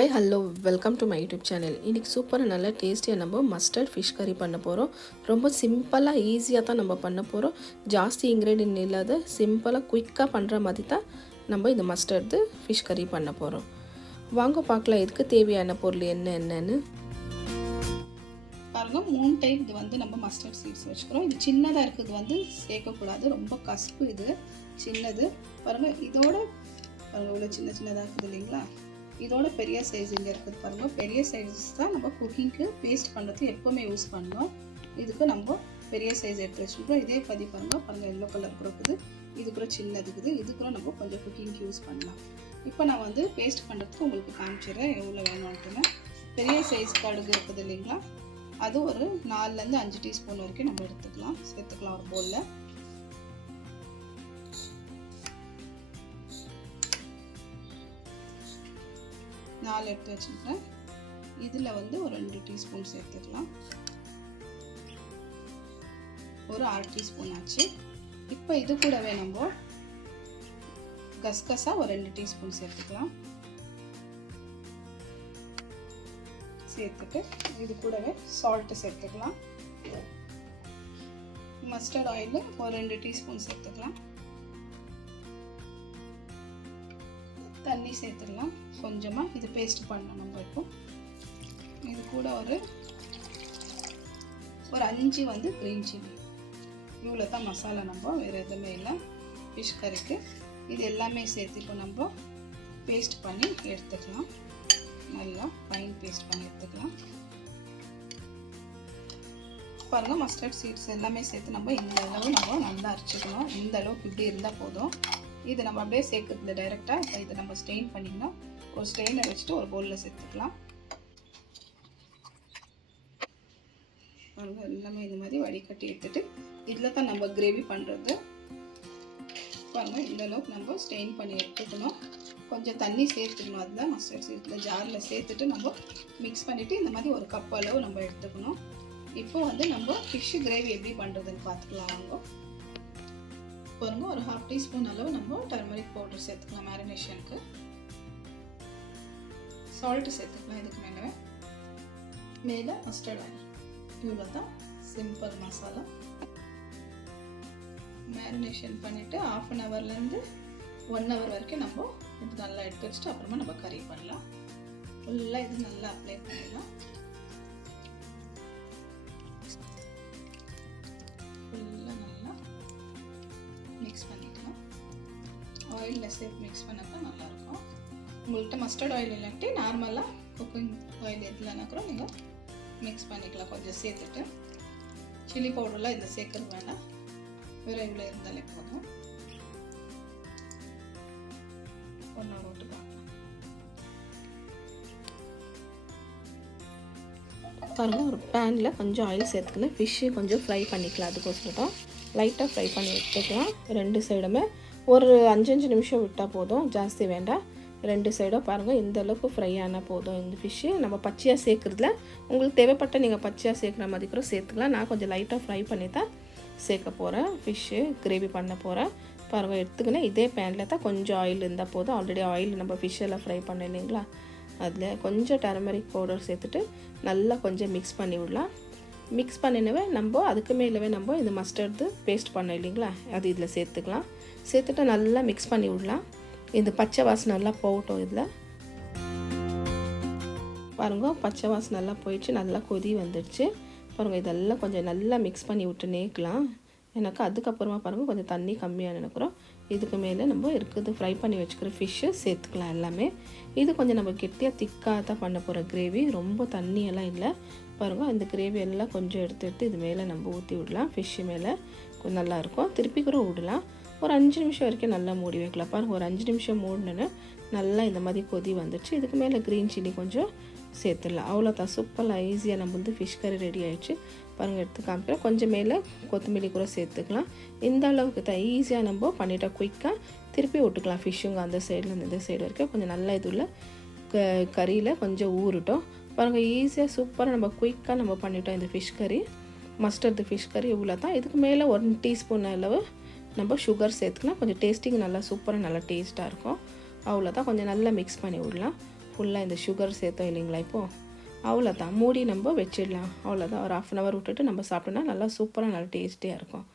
Hi, hello, welcome to my YouTube channel. இன்னைக்கு சூப்பரா நல்ல டேஸ்டியா நம்ம மஸ்டர்ட் ஃபிஷ் கறி பண்ண போறோம். ரொம்ப சிம்பிளா ஈஸியா தான் நம்ம பண்ண போறோம். ஜாஸ்தி இன்கிரிடியன்ட் இல்லாத சிம்பிளா குயிக்கா பண்ற மாதிரி தான் நம்ம இந்த மஸ்டர்ட் ஃபிஷ் கறி பண்ண போறோம். வாங்க பார்க்கலாம் இதுக்கு தேவையான பொருள் என்னன்னு. பாருங்க 3 டைப் இது வந்து நம்ம மஸ்டர்ட் சீட்ஸ் வச்சுக்கிறோம். இது சின்னதா இருக்குது வந்து சேர்க்க கூடாது. ரொம்ப கசப்பு இது சின்னது. பாருங்க இதோட பாருங்க இவ்வளவு சின்னதா இருக்குது இல்லீங்களா? இதோட பெரிய சைஸ் இங்க இருக்குது பாருங்க. பெரிய சைஸ் தான் நம்ம குக்கிங்க்கு பேஸ்ட் பண்றதுக்கு எப்பவுமே யூஸ் பண்ணோம். இதுக்கு நம்ம பெரிய சைஸ் எடுத்து வச்சிருக்கோம். இதே பதி பாருங்க yellow கலர் இருக்குது. இது கூட சின்னது இருக்குது. இது கூட நம்ம கொஞ்சம் குக்கிங்க்கு யூஸ் பண்ணலாம். இப்போ நான் வந்து பேஸ்ட் பண்றதுக்கு உங்களுக்கு காமிச்சிரேன் எவ்வளவு வேணும்னு. பெரிய சைஸ் கடுகு இருக்குது இல்லீங்களா? அது ஒரு 4 ல இருந்து 5 டீஸ்பூன் வரைக்கும் நம்ம சேர்த்துக்கலாம் ஒரு பவுல்ல. நாலு எடுத்து வச்சிருக்கேன். இதுல வந்து ஒரு 2 டீஸ்பூன் சேர்த்துக்கலாம். ஒரு 1/2 டீஸ்பூன் ஆச்சு. இப்போ இது கூடவே நம்ம கசகசா ஒரு 2 டீஸ்பூன் சேர்த்துக்கலாம். சேர்த்துட்டு இது கூடவே சால்ட் சேர்த்துக்கலாம். மஸ்டர்ட் ஆயில் ஒரு 2 டீஸ்பூன் சேர்த்துக்கலாம். தண்ணி சேர்த்துக்கலாம் கொஞ்சமா. இது பேஸ்ட் பண்ணணும் நம்ம. இப்போ இது கூட ஒரு 5 வந்து கிரீன் சில்லி. இவ்வளோ தான் மசாலா. நம்ம வேற எதுவுமே இல்லை ஃபிஷ் கறிக்கு. இது எல்லாமே சேர்த்து இப்போ நம்ம பேஸ்ட் பண்ணி எடுத்துக்கலாம். நல்லா ஃபைன் பேஸ்ட் பண்ணி எடுத்துக்கலாம். பாருங்க மஸ்டர்ட் சீட்ஸ் எல்லாமே சேர்த்து நம்ம இந்த அளவு நம்ம நல்லா அரைச்சிக்கணும். இந்த அளவுக்கு இப்படி இருந்தால் போதும். இது நம்ம அப்படியே சேர்க்கறதுல டைரக்டா இப்போ இதை நம்ம ஸ்டெயின் பண்ணிக்கலாம். ஒரு ஸ்டெயினர் வச்சுட்டு ஒரு பவுல்ல சேர்த்துக்கலாம். பாருங்க எல்லாமே இந்த மாதிரி வடிகட்டி எடுத்துட்டு இதில் தான் நம்ம கிரேவி பண்ணுறது. பாருங்க இந்த அளவுக்கு நம்ம ஸ்டெயின் பண்ணி எடுத்துக்கணும். கொஞ்சம் தண்ணி சேர்த்துக்கணும். அதுதான் மஸ்டர்ட் சீட்ஸில் ஜாரில் சேர்த்துட்டு நம்ம மிக்ஸ் பண்ணிவிட்டு இந்த மாதிரி ஒரு கப் அளவு நம்ம எடுத்துக்கணும். இப்போ வந்து நம்ம ஃபிஷ் கிரேவி எப்படி பண்ணுறதுன்னு பார்த்துக்கலாம். வாங்க. பாருங்க ஒரு 1/2 டீஸ்பூன் அளவு நம்ம டர்மரிக் பவுடர் சேர்த்துக்கலாம் மேரினேஷனுக்கு. சால்ட் சேர்த்துக்கலாம். இதுக்கு மேலே மஸ்டர்ட் ஆயில். இவ்வளோ தான் சிம்பிள் மசாலா. மேரினேஷன் பண்ணிவிட்டு 1/2 ஹவர்லேருந்து 1 ஹவர் வரைக்கும் நம்ம இது நல்லா எடுத்து வச்சுட்டு அப்புறமா நம்ம கறி பண்ணலாம். ஃபுல்லாக இது நல்லா அப்ளை பண்ணிடலாம். ஃபுல்லாக நல்லா மிக்ஸ் பண்ணிக்கலாம். ஆயிலில் சேர்த்து மிக்ஸ் பண்ணப்போ நல்லாயிருக்கும். உங்கள்கிட்ட மஸ்டர்ட் ஆயில் இல்லாட்டி நார்மலாக குக்கிங் ஆயில் எதுலன்னா கூட நீங்கள் மிக்ஸ் பண்ணிக்கலாம். கொஞ்சம் சேர்த்துட்டு சில்லி பவுடர்லாம் இதில் சேர்க்கறது வேண்டாம். வேறு இவ்வளோ இருந்தாலே போதும். ஒன்றா விட்டு பார்க்கலாம். பாருங்க ஒரு பேனில் கொஞ்சம் ஆயில் சேர்த்துக்கணும். ஃபிஷ்ஷு கொஞ்சம் ஃப்ரை பண்ணிக்கலாம். அதுக்கோசரம் தான் லைட்டாக ஃப்ரை பண்ணி எடுத்துக்கலாம். 2 சைடுமே ஒரு 5 நிமிஷம் விட்டால் போதும். ஜாஸ்தி வேண்டாம். 2 சைடும் பாருங்கள் இந்த அளவுக்கு ஃப்ரை ஆனால் போதும். இந்த ஃபிஷ்ஷு நம்ம பச்சையாக சேர்க்குறதுல உங்களுக்கு தேவைப்பட்ட நீங்கள் பச்சையாக சேர்க்குற மாதிரி கூட சேர்த்துக்கலாம். நான் கொஞ்சம் லைட்டாக ஃப்ரை பண்ணி தான் சேர்க்க போகிறேன். ஃபிஷ்ஷு கிரேவி பண்ண போகிறேன். பாருங்கள் எடுத்துக்கினேன். இதே பேனில் தான் கொஞ்சம் ஆயில் இருந்தால் போதும். ஆல்ரெடி ஆயில் நம்ம ஃபிஷ்ஷெல்லாம் ஃப்ரை பண்ண இல்லைங்களா? அதில் கொஞ்சம் டர்மரிக் பவுடர் சேர்த்துட்டு நல்லா கொஞ்சம் மிக்ஸ் பண்ணி விடலாம். மிக்ஸ் பண்ணினவே நம்ம அதுக்கு மேலவே நம்ம இந்த மஸ்டர்டு பேஸ்ட் பண்ணோம் இல்லைங்களா? அது இதில் சேர்த்துக்கலாம். சேர்த்துட்டு நல்லா மிக்ஸ் பண்ணி விடலாம். இந்த பச்சை வாசனை நல்லா போகட்டும். இதில் பாருங்க பச்சை வாசனை நல்லா போயிடுச்சு. நல்லா கொதி வந்துடுச்சு. பாருங்கள் இதெல்லாம் கொஞ்சம் நல்லா மிக்ஸ் பண்ணி விட்டு நேக்கலாம். எனக்கு அதுக்கப்புறமா பாருங்கள் கொஞ்சம் தண்ணி கம்மியாக நினைக்கிறோம். இதுக்கு மேலே நம்ம இருக்குது ஃப்ரை பண்ணி வச்சுக்கிற ஃபிஷ்ஷு சேர்த்துக்கலாம் எல்லாமே. இது கொஞ்சம் நம்ம கெட்டியாக திக்காக தான் பண்ண போகிற கிரேவி. ரொம்ப தண்ணியெல்லாம் இல்லை. பாருங்கள் இந்த கிரேவி எல்லாம் கொஞ்சம் எடுத்து இது மேலே நம்ம ஊற்றி விடலாம். ஃபிஷ்ஷு மேலே கொஞ்சம் நல்லாயிருக்கும். திருப்பி கூட விடலாம். ஒரு 5 நிமிஷம் வரைக்கும் நல்லா மூடி வைக்கலாம். பாருங்கள் ஒரு 5 நிமிஷம் மூடினேன்னு நல்லா இந்த மாதிரி கொதி வந்துடுச்சு. இதுக்கு மேலே க்ரீன் சில்லி கொஞ்சம் சேர்த்துடலாம். அவ்வளோதான் சூப்பராக ஈஸியாக நம்ம வந்து ஃபிஷ் கறி ரெடி ஆகிடுச்சு. பாருங்கள் எடுத்து காமிக்கிறேன். கொஞ்சம் மேலே கொத்தமல்லி கூட சேர்த்துக்கலாம். இந்த அளவுக்கு தான் ஈஸியாக நம்ம பண்ணிட்டா குயிக்காக திருப்பி விட்டுக்கலாம். ஃபிஷ்ஷுங்க அந்த சைடில் இந்த சைடு வரைக்கும் கொஞ்சம் நல்லா இதுள்ள கறியில் கொஞ்சம் ஊறட்டும். பாருங்கள் ஈஸியாக சூப்பராக நம்ம குயிக்காக நம்ம பண்ணிட்டோம் இந்த ஃபிஷ் கறி. மஸ்டர்டு ஃபிஷ் கறி இவ்வளோ தான். இதுக்கு மேலே 1 டீஸ்பூன் அளவு நம்ம சுகர் சேர்த்துக்கலாம். கொஞ்சம் டேஸ்டிங் நல்லா சூப்பராக நல்லா டேஸ்ட்டாக இருக்கும். அவ்வளோதான். கொஞ்சம் நல்லா மிக்ஸ் பண்ணி விடலாம். ஃபுல்லாக இந்த சுகர் சேர்த்தோம் இல்லைங்களா இப்போது, அவ்வளோதான். மூடி நம்ம வச்சிடலாம். அவ்வளோதான். ஒரு 1/2 அன் ஹவர் விட்டுட்டு நம்ம சாப்பிட்டோன்னா நல்லா சூப்பராக நல்லா டேஸ்டியாக இருக்கும்.